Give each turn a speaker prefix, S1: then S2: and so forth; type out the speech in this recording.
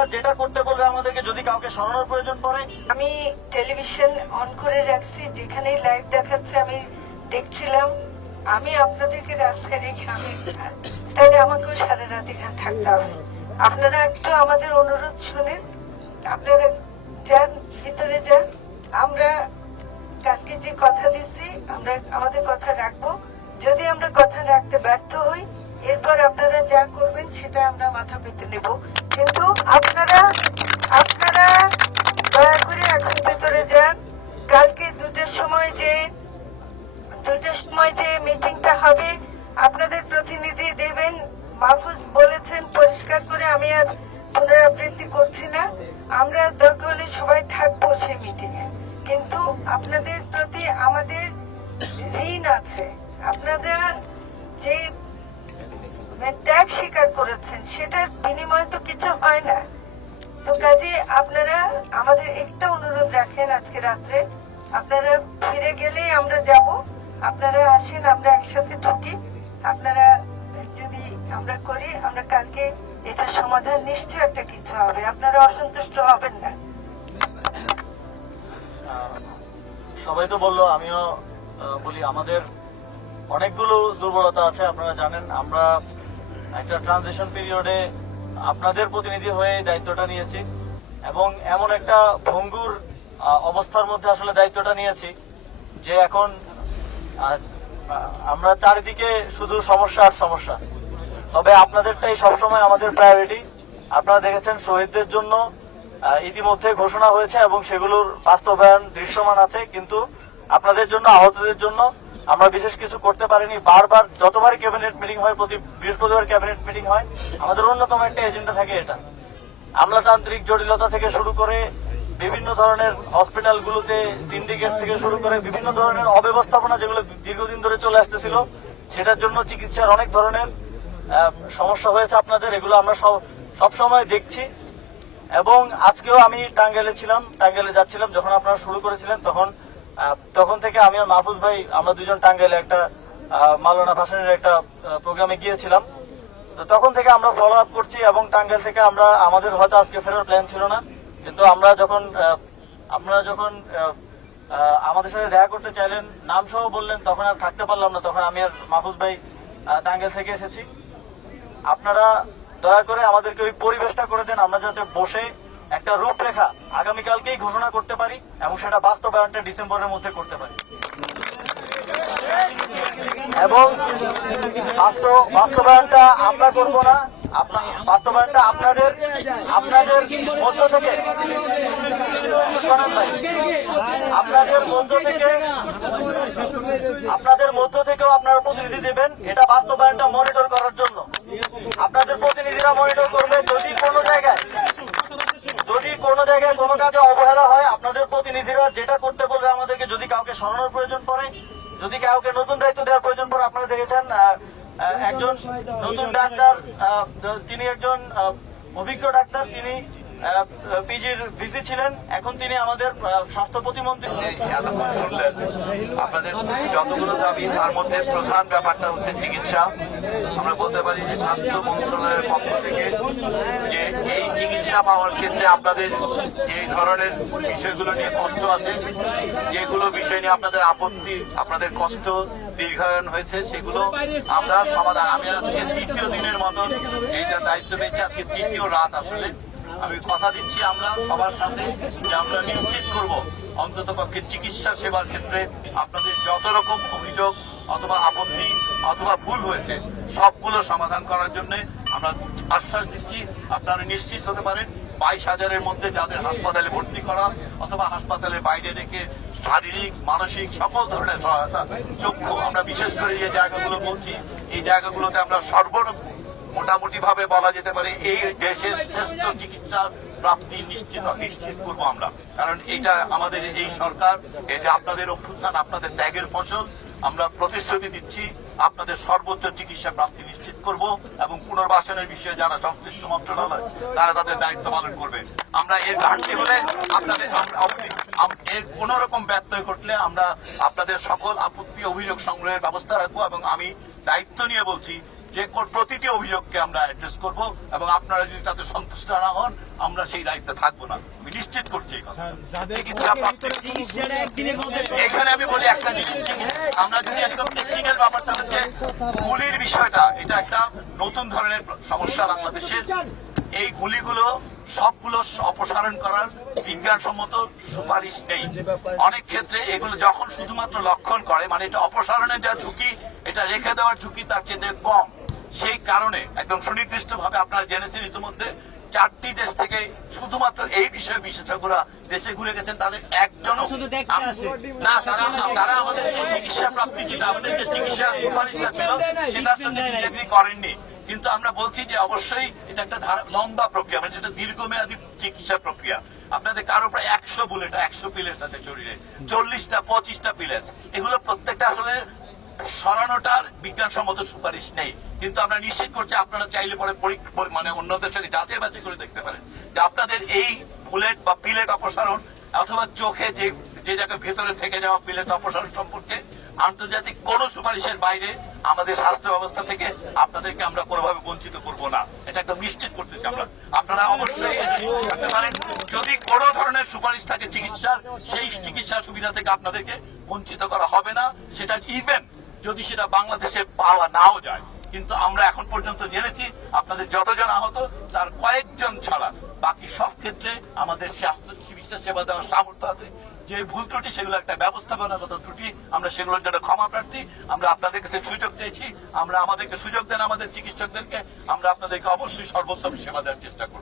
S1: আমরা যেটা করতে বলবে আমাদেরকে যদি কাউকে শরণার প্রয়োজন পড়ে
S2: আমি টেলিভিশন অন করে রাখছি যেখানে লাইভ দেখাচ্ছে আমি দেখছিলাম আমি আপনাদেরকে রাস্তায় রেখে আমি তাহলে আমাকেও সারা রাত এখানে থাকতে হবে আপনারা একটু আমাদের অনুরোধ শুনেন আপনারা যান ভিতরে যান আমরা কালকে যে কথা দিচ্ছি আমরা আমাদের কথা রাখবো যদি আমরা কথা রাখতে ব্যর্থ হই এরপর আপনারা যা করবেন সেটা আমরা মাথা পেতে নেব কিন্তু আপনারা আপনারা দয়া করে এখন ভেতরে যান কালকে দুটোর সময় যে দুটোর সময় যে মিটিংটা হবে আপনাদের প্রতিনিধি দেবেন মাহফুজ বলেছেন পরিষ্কার করে আমি আর পুনরাবৃত্তি করছি না আমরা দরকার হলে সবাই থাকবো সেই মিটিং এ কিন্তু আপনাদের প্রতি আমাদের ঋণ আছে আপনারা যে আপনি মানে ত্যাগ স্বীকার করেছেন সেটার বিনিময়ে তো কিছু হয় না তো কাজে আপনারা আমাদের একটা অনুরোধ রাখেন আজকে রাত্রে আপনারা ফিরে গেলে আমরা যাব আপনারা আসেন আমরা একসাথে থাকি আপনারা যদি আমরা করি আমরা কালকে এটা সমাধান নিশ্চয় একটা কিছু হবে আপনারা অসন্তুষ্ট হবেন না
S3: সবাই তো বললো আমিও বলি আমাদের অনেকগুলো দুর্বলতা আছে আপনারা জানেন আমরা একটা ট্রানজিশন পিরিয়ডে আপনাদের প্রতিনিধি হয়ে দায়িত্বটা নিয়েছি এবং এমন একটা ভঙ্গুর অবস্থার মধ্যে আসলে দায়িত্বটা নিয়েছি যে এখন আমরা চারিদিকে শুধু সমস্যা আর সমস্যা তবে আপনাদেরটাই সবসময় আমাদের প্রায়োরিটি আপনারা দেখেছেন শহীদদের জন্য ইতিমধ্যে ঘোষণা হয়েছে এবং সেগুলোর বাস্তবায়ন দৃশ্যমান আছে কিন্তু আপনাদের জন্য আহতদের জন্য আমরা বিশেষ কিছু করতে পারিনি বারবার যতবার ক্যাবিনেট মিটিং হয় প্রতি বৃহস্পতিবার ক্যাবিনেট মিটিং হয় আমাদের অন্যতম একটা এজেন্ডা থাকে এটা আমলাতান্ত্রিক জটিলতা থেকে শুরু করে বিভিন্ন ধরনের হসপিটালগুলোতে সিন্ডিকেট থেকে শুরু করে বিভিন্ন ধরনের অব্যবস্থাপনা যেগুলো দীর্ঘদিন ধরে চলে আসতেছিল সেটার জন্য চিকিৎসার অনেক ধরনের সমস্যা হয়েছে আপনাদের এগুলো আমরা সব সবসময় দেখছি এবং আজকেও আমি টাঙ্গাইলে ছিলাম টাঙ্গেলে যাচ্ছিলাম যখন আপনারা শুরু করেছিলেন তখন তখন থেকে আমি আর মাহফুজ ভাই আমরা দুজন টাঙ্গাইলে একটা মালানা ভাসানের একটা প্রোগ্রামে গিয়েছিলাম তো তখন থেকে আমরা ফলো আপ করছি এবং টাঙ্গাইল থেকে আমরা আমাদের হয়তো আজকে ফেরার প্ল্যান ছিল না কিন্তু আমরা যখন আপনারা যখন আমাদের সাথে দেখা করতে চাইলেন নাম সহ বললেন তখন আর থাকতে পারলাম না তখন আমি আর মাহফুজ ভাই টাঙ্গাইল থেকে এসেছি আপনারা দয়া করে আমাদেরকে ওই পরিবেশটা করে দেন আমরা যাতে বসে একটা রূপরেখা আগামীকালকেই ঘোষণা করতে পারি এবং সেটা বাস্তবায়নটা ডিসেম্বরের মধ্যে করতে পারি এবং বাস্তবায়নটা আমরা করব না বাস্তবায়নটা আপনাদের আপনাদের মধ্য থেকে আপনাদের মধ্য থেকে আপনাদের মধ্য থেকেও আপনারা প্রতিনিধি দেবেন এটা বাস্তবায়নটা মনিটর করা কাউকে সরানোর প্রয়োজন পড়ে যদি কাউকে নতুন দায়িত্ব দেওয়ার প্রয়োজন পড়ে আপনারা দেখেছেন একজন নতুন ডাক্তার তিনি একজন অভিজ্ঞ ডাক্তার তিনি পিজির ভিসি ছিলেন এখন তিনি আমাদের স্বাস্থ্য প্রতিমন্ত্রী
S4: এতক্ষণ শুনলেন আপনাদের যতগুলো দাবি তার মধ্যে প্রধান ব্যাপারটা হচ্ছে চিকিৎসা আমরা বলতে পারি যে স্বাস্থ্য মন্ত্রণালয়ের পক্ষ থেকে যে এই চিকিৎসা পাওয়ার ক্ষেত্রে আপনাদের এই ধরনের বিষয়গুলো নিয়ে কষ্ট আছে যেগুলো বিষয় নিয়ে আপনাদের আপত্তি আপনাদের কষ্ট দীর্ঘায়ন হয়েছে সেগুলো আমরা সমাধান আমি আজকে তৃতীয় দিনের মতন এইটা দায়িত্ব নিয়েছি আজকে তৃতীয় রাত আসলে আমি কথা দিচ্ছি আমরা সবার সাথে যে আমরা নিশ্চিত করব অন্তত পক্ষে চিকিৎসা সেবার ক্ষেত্রে আপনাদের যত রকম অভিযোগ অথবা আপত্তি অথবা ভুল হয়েছে সবগুলো সমাধান করার জন্য আমরা আশ্বাস দিচ্ছি আপনারা নিশ্চিত হতে পারেন বাইশ হাজারের মধ্যে যাদের হাসপাতালে ভর্তি করা অথবা হাসপাতালে বাইরে রেখে শারীরিক মানসিক সকল ধরনের সহায়তা চক্ষু আমরা বিশেষ করে যে জায়গাগুলো বলছি এই জায়গাগুলোতে আমরা সর্বরকম মোটামুটি ভাবে বলা যেতে পারে এই দেশের শ্রেষ্ঠ চিকিৎসা প্রাপ্তি নিশ্চিত নিশ্চিত করবো আমরা কারণ এটা আমাদের এই সরকার এটা আপনাদের অভ্যুত্থান আপনাদের ত্যাগের ফসল আমরা প্রতিশ্রুতি দিচ্ছি আপনাদের সর্বোচ্চ চিকিৎসা প্রাপ্তি নিশ্চিত করব এবং পুনর্বাসনের বিষয়ে যারা সংশ্লিষ্ট মন্ত্রণালয় তারা তাদের দায়িত্ব পালন করবে আমরা এর ঘাটতি হলে আপনাদের এর কোন রকম ব্যত্যয় ঘটলে আমরা আপনাদের সকল আপত্তি অভিযোগ সংগ্রহের ব্যবস্থা রাখবো এবং আমি দায়িত্ব নিয়ে বলছি যে প্রতিটি অভিযোগকে আমরা অ্যাড্রেস করব এবং আপনারা যদি তাতে সন্তুষ্ট না হন আমরা সেই দায়িত্বে থাকবো না আমি নিশ্চিত করছি এখানে আমি বলি একটা জিনিস আমরা যদি একদম টেকনিক্যাল ব্যাপারটা হচ্ছে গুলির বিষয়টা এটা একটা নতুন ধরনের সমস্যা বাংলাদেশের এই গুলিগুলো সবগুলো অপসারণ করার বিজ্ঞানসম্মত সুপারিশ নেই অনেক ক্ষেত্রে এগুলো যখন শুধুমাত্র লক্ষণ করে মানে এটা অপসারণের যা ঝুঁকি এটা রেখে দেওয়ার ঝুঁকি তার চেয়ে কম সেই কারণে একদম সুনির্দিষ্ট ভাবে আপনারা জেনেছেন ইতিমধ্যে চারটি দেশ থেকে শুধুমাত্র এই বিষয়ে বিশেষজ্ঞরা দেশে ঘুরে গেছেন তাদের একজনও না তারা আমাদের চিকিৎসা প্রাপ্তি আমাদের যে চিকিৎসা সুপারিশটা ছিল সেটার ডিগ্রি করেননি কিন্তু আমরা বলছি যে অবশ্যই এটা একটা লম্বা প্রক্রিয়া মানে যেটা দীর্ঘমেয়াদী চিকিৎসা প্রক্রিয়া আপনাদের কারো প্রায় একশো বুলেট একশো পিলেস আছে শরীরে চল্লিশটা পঁচিশটা পিলেস এগুলো প্রত্যেকটা আসলে সরানোটার বিজ্ঞানসম্মত সুপারিশ নেই কিন্তু আমরা নিশ্চিত করছি আপনারা চাইলে পরে মানে অন্য দেশের যাচাই বাছাই করে দেখতে পারেন যে আপনাদের এই বুলেট বা পিলেট অপসারণ অথবা চোখে যে যে জায়গায় ভেতরে থেকে যাওয়া পিলেট অপসারণ সম্পর্কে আন্তর্জাতিক কোন সুপারিশের বাইরে আমাদের স্বাস্থ্য ব্যবস্থা থেকে আপনাদেরকে আমরা কোনোভাবে বঞ্চিত করব না এটা একদম নিশ্চিত করতেছি আমরা আপনারা অবশ্যই যদি কোনো ধরনের সুপারিশ থাকে চিকিৎসার সেই চিকিৎসা সুবিধা থেকে আপনাদেরকে বঞ্চিত করা হবে না সেটা ইভেন্ট যদি সেটা বাংলাদেশে পাওয়া নাও যায় কিন্তু আমরা এখন পর্যন্ত জেনেছি আপনাদের যতজন আহত তার কয়েকজন ছাড়া বাকি সব ক্ষেত্রে আমাদের স্বাস্থ্য চিকিৎসা সেবা দেওয়ার সামর্থ্য আছে যে ভুল ত্রুটি সেগুলো একটা ব্যবস্থাপনাগত ত্রুটি আমরা সেগুলোর জন্য ক্ষমা প্রার্থী আমরা আপনাদের কাছে সুযোগ চেয়েছি আমরা আমাদেরকে সুযোগ দেন আমাদের চিকিৎসকদেরকে আমরা আপনাদেরকে অবশ্যই সর্বোত্তম সেবা দেওয়ার চেষ্টা করব